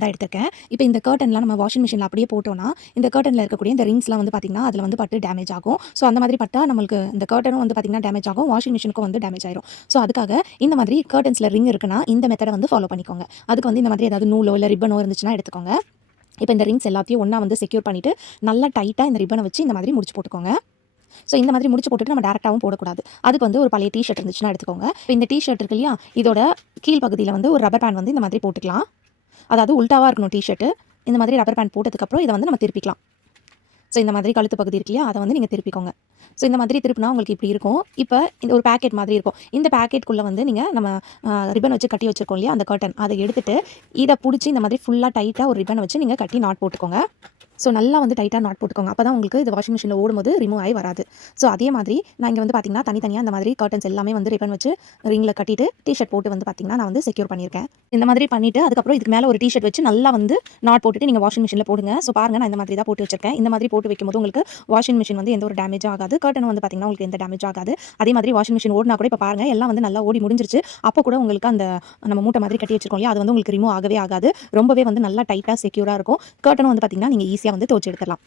தான் எடுத்திருக்கேன். இப்போ இந்த கர்ட்டன்லாம் நம்ம வாஷிங் மிஷினில் அப்படியே போட்டோம்னா, இந்த கர்ட்டனில் இருக்கக்கூடிய இந்த ரிங்ஸ்லாம் வந்து பார்த்திங்கன்னா, அதில் வந்து பட்டு டேமேஜ் ஆகும். ஸோ அந்த மாதிரி பட்டா நம்மளுக்கு இந்த கர்ட்டனும் வந்து பார்த்திங்கன்னா டேமேஜ் ஆகும். வாஷிங் மிஷினுக்கும் வந்து டேமேஜ் ஆயிரும். ஸோ அதுக்காக இந்த மாதிரி கர்ட்டன்ஸில் ரிங் இருக்குன்னா, இந்த மெத்தடை வந்து ஃபாலோ பண்ணிக்கோங்க. அதுக்கு வந்து இந்த மாதிரி ஏதாவது நூலோ இல்லை ரிப்பனோ இருந்துச்சுன்னா எடுத்துக்கோங்க. இப்போ இந்த ரிங்ஸ் எல்லாத்தையும் ஒன்றா வந்து செக்யூர் பண்ணிவிட்டு நல்லா டைட்டாக இந்த ரிப்பனை வச்சு இந்த மாதிரி முடிச்சு போட்டுக்கோங்க. ஸோ இந்த மாதிரி முடிச்சு போட்டுட்டு நம்ம டேரெக்டாகவும் போடக்கூடாது. அதுக்கு வந்து ஒரு பழைய டிஷர்ட் இருந்துச்சுன்னா எடுத்துக்கோங்க. இப்போ இந்த டிஷர்ட் இருக்கு இல்லையா, இதோட கீழ் பகுதியில் வந்து ஒரு ரப்பர் பேண்ட் வந்து இந்த மாதிரி போட்டுக்கலாம். அதாவது உல்டாவாக இருக்கணும் டிஷர்ட்டு. இந்த மாதிரி ரப்பர் பேண்ட் போட்டதுக்கப்புறம் இதை வந்து நம்ம திருப்பிக்கலாம். ஸோ இந்த மாதிரி கழுத்து பகுதி இருக்கு இல்லையா, அதை வந்து நீங்கள் திருப்பிக்கோங்க. ஸோ இந்த மாதிரி திருப்பினா உங்களுக்கு இப்படி இருக்கும். இப்போ இந்த ஒரு பேக்கெட் மாதிரி இருக்கும். இந்த பேக்கெட்டுக்குள்ளே வந்து நீங்கள் நம்ம ரிப்பன் வச்சு கட்டி வச்சுருக்கோம் இல்லையா, அந்த கர்ட்டன் அதை எடுத்துட்டு இதை பிடிச்சி இந்த மாதிரி ஃபுல்லாக டைட்டாக ஒரு ரிப்பனை வச்சு நீங்கள் கட்டி நாட் போட்டுக்கோங்க. ஸோ நல்லா வந்து டைட்டாக நாட் போட்டுக்கோங்க. அப்போ தான் உங்களுக்கு இது வாஷிங் மிஷினில் ஓடும்போது ரிமூவ் ஆகி வராது. ஸோ அதே மாதிரி நான் இங்கே வந்து பார்த்தீங்கன்னா தனித்தனியாக இந்த மாதிரி கர்ட்டன்ஸ் எல்லாமே வந்து ரிப்பன் வச்சு ரிங்கில் கட்டிட்டு டிஷர்ட் போட்டு வந்து பார்த்தீங்கன்னா நான் வந்து செக்யூர் பண்ணியிருக்கேன். இந்த மாதிரி பண்ணிவிட்டு அதுக்கப்புறம் இதுக்கு மேலே ஒரு டிஷர்ட் வச்சு நல்லா வந்து நாட் போட்டுட்டு நீங்கள் வாஷிங் மிஷினில் போடுங்க. ஸோ பாருங்கள், நான் இந்த மாதிரி தான் போட்டு வச்சிருக்கேன். இந்த மாதிரி போட்டு வைக்கும்போது உங்களுக்கு வாஷிங் மிஷின் வந்து எந்த ஒரு டேமேஜ் ஆகாது. கர்ட்டன் வந்து பார்த்தீங்கன்னா உங்களுக்கு எந்த டேமேஜ் ஆகாது. அதே மாதிரி வாஷிங் மிஷின் ஓடினா கூட இப்போ பாருங்கள் எல்லாம் வந்து நல்லா ஓடி முடிஞ்சிருச்சு. அப்போ கூட உங்களுக்கு அந்த நம்ம மூட்டை மாதிரி கட்டி வச்சிருக்கோம் இல்லையா, அது வந்து உங்களுக்கு ரிமூவ் ஆகவே ஆகாது. ரொம்பவே வந்து நல்லா டைட்டாக செக்யூராக இருக்கும். கர்ட்டனும் வந்து பார்த்தீங்கன்னா நீங்கள் ஈஸியாக வந்து துவச்சி எடுத்துடலாம்.